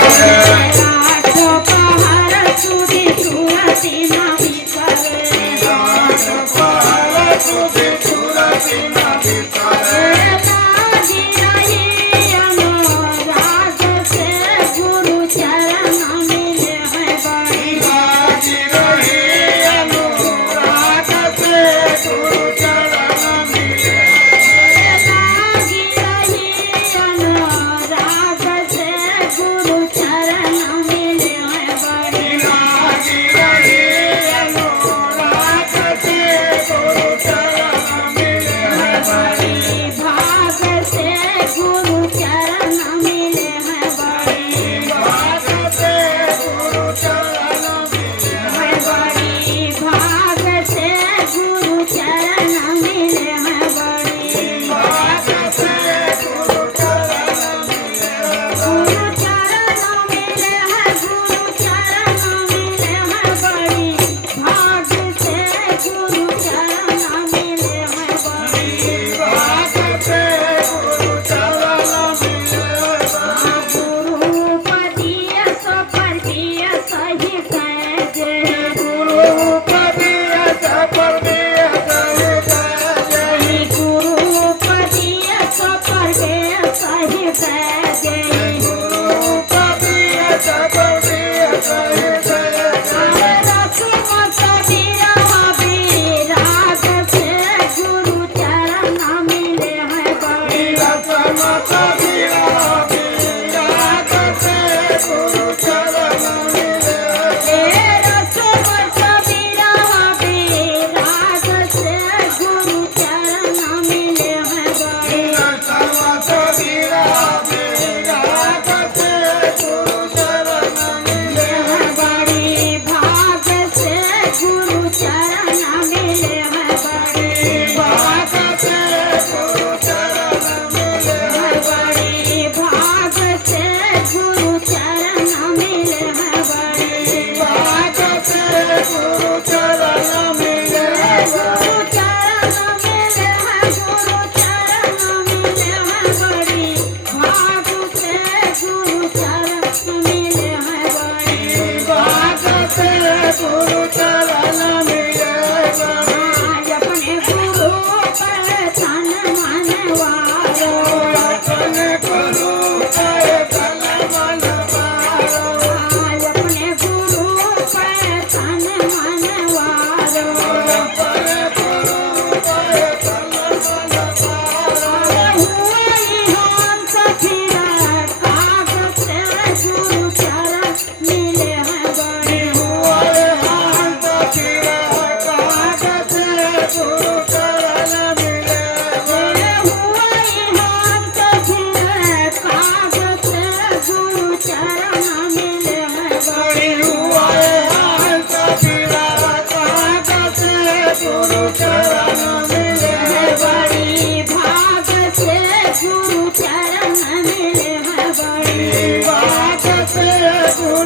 Thank you.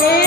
Yes.